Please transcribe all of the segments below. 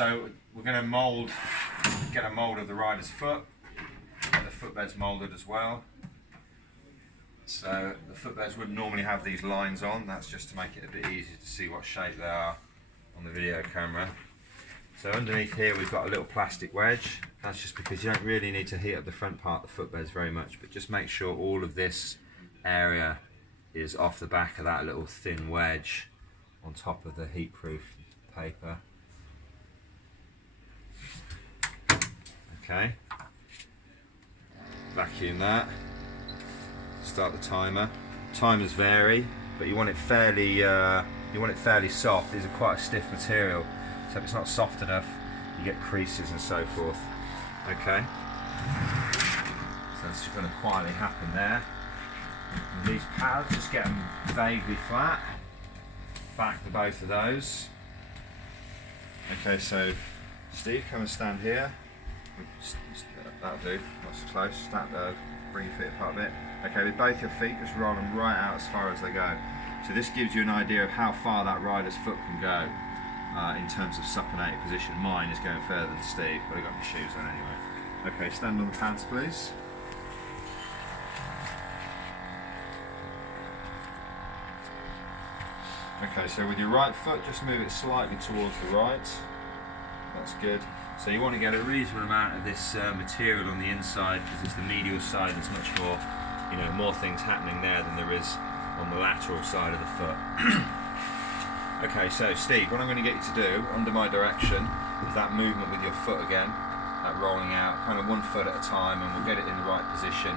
So we're going to get a mould of the rider's foot. Get the footbeds moulded as well. So the footbeds wouldn't normally have these lines on. That's just to make it a bit easier to see what shape they are on the video camera. So underneath here we've got a little plastic wedge. That's just because you don't really need to heat up the front part of the footbeds very much, but just make sure all of this area is off the back of that little thin wedge on top of the heat-proof paper. Okay, vacuum that, start the timer. Timers vary, but you want it fairly soft. These are quite a stiff material, so if it's not soft enough, you get creases and so forth. Okay, so that's just going to quietly happen there. And these pads, just get them vaguely flat. Back to both of those. Okay, so Steve, come and stand here. That'll do, not so close. Stand there, bring your feet apart a bit. Okay, with both your feet, just roll them right out as far as they go. So this gives you an idea of how far that rider's foot can go in terms of supinated position. Mine is going further than Steve, but I've got my shoes on anyway. Okay, stand on the pads, please. Okay, so with your right foot, just move it slightly towards the right. That's good. So you want to get a reasonable amount of this material on the inside, because it's the medial side that's much more, more things happening there than there is on the lateral side of the foot. Okay, so Steve, what I'm going to get you to do, under my direction, is that movement with your foot again, that rolling out, kind of one foot at a time, and we'll get it in the right position.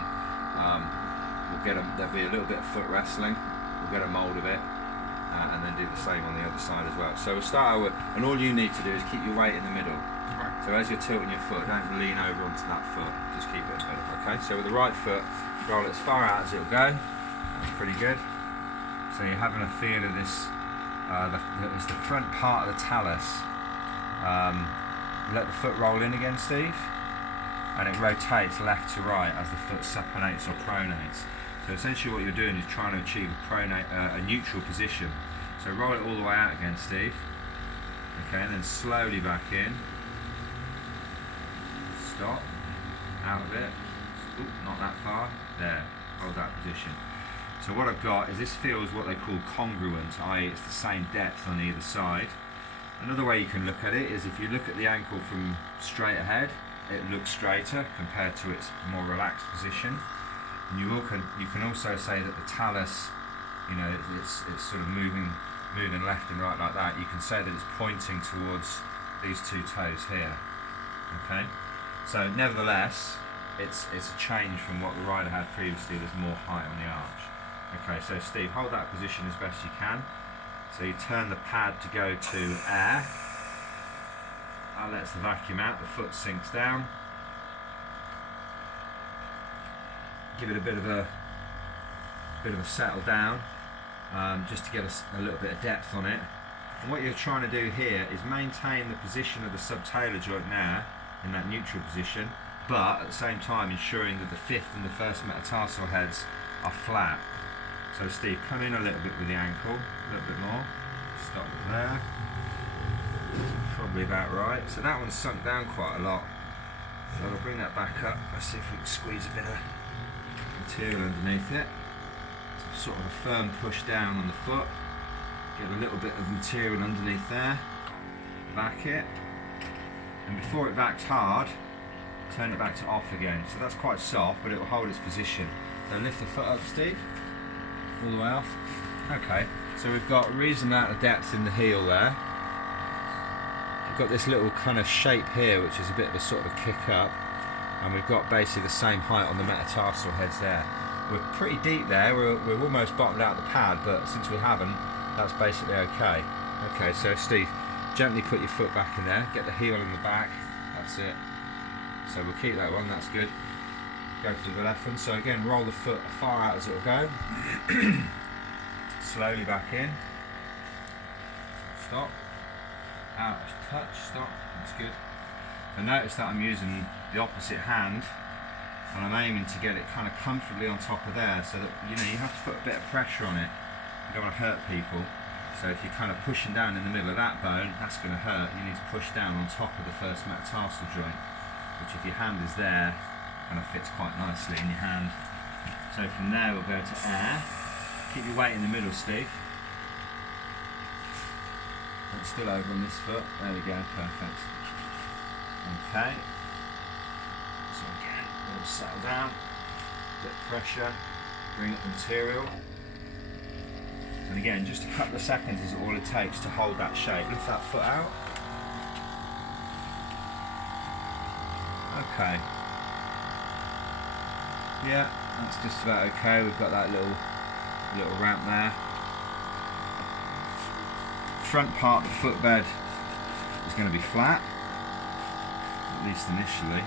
There'll be a little bit of foot wrestling, we'll get a mould of it, and then do the same on the other side as well. So we'll start out with, and all you need to do is keep your weight in the middle. Right. So as you're tilting your foot, don't lean over onto that foot, just keep it in the middle. Okay, so with the right foot, roll it as far out as it'll go. That's pretty good. So you're having a feel of this, it's the front part of the talus. Let the foot roll in again, Steve, and it rotates left to right as the foot supinates or pronates. So essentially what you're doing is trying to achieve a neutral position. So roll it all the way out again, Steve. Okay, and then slowly back in. Stop. Out of it. Ooh, not that far. There. Hold that position. So what I've got is this feels what they call congruent, i.e. it's the same depth on either side. Another way you can look at it is if you look at the ankle from straight ahead, it looks straighter compared to its more relaxed position. And you can also say that the talus, it's sort of moving left and right like that. You can say that it's pointing towards these two toes here. Okay, so nevertheless, it's a change from what the rider had previously. There's more height on the arch. Okay, so Steve, hold that position as best you can. So you turn the pad to go to air. That lets the vacuum out. The foot sinks down. Give it a bit of a settle down, just to get a little bit of depth on it. And what you're trying to do here is maintain the position of the subtalar joint now in that neutral position, but at the same time ensuring that the fifth and the first metatarsal heads are flat. So Steve, come in a little bit with the ankle, a little bit more. Stop there. Probably about right. So that one's sunk down quite a lot. So I'll bring that back up. Let's see if we can squeeze a bit of material underneath it. So sort of a firm push down on the foot. Get a little bit of material underneath there. Back it. And before it backs hard, turn it back to off again. So that's quite soft, but it will hold its position. So lift the foot up, Steve. All the way off. Okay, so we've got a reasonable amount of depth in the heel there. We've got this little kind of shape here, which is a bit of a sort of a kick up, and we've got basically the same height on the metatarsal heads there. We're pretty deep there, we're almost bottomed out the pad, but since we haven't, that's basically okay. Okay, so Steve, gently put your foot back in there, get the heel in the back, that's it. So we'll keep that one, that's good. Go to the left one, so again roll the foot as far out as it'll go. Slowly back in. Stop. Out, touch, stop, that's good. And notice that I'm using the opposite hand and I'm aiming to get it kind of comfortably on top of there, so that you have to put a bit of pressure on it. You don't want to hurt people. So if you're kind of pushing down in the middle of that bone, that's going to hurt. You need to push down on top of the first metatarsal joint, which if your hand is there, kind of fits quite nicely in your hand. So from there we'll go to air. Keep your weight in the middle, Steve. It's still over on this foot. There we go, perfect. Okay. So again, we'll settle down. Bit of pressure. Bring up the material. And again, just a couple of seconds is all it takes to hold that shape. Lift that foot out. Okay. Yeah, that's just about okay. We've got that little ramp there. Front part of the footbed is going to be flat, at least initially.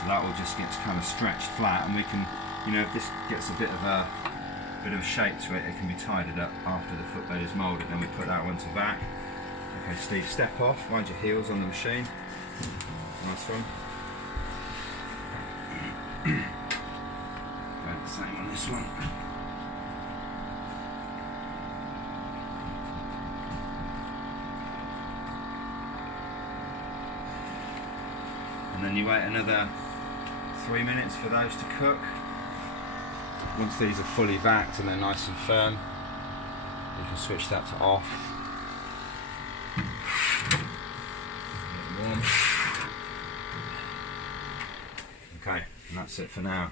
So that will just get kind of stretched flat, and we can, you know, if this gets a bit of shape to it, it can be tidied up after the footbed is moulded. Then we put that one to back. Okay, Steve, step off. Mind your heels on the machine. Nice one. Right, the same on this one. And then you wait another 3 minutes for those to cook. Once these are fully vacked and they're nice and firm, you can switch that to off. Get it warm. Okay, and that's it for now.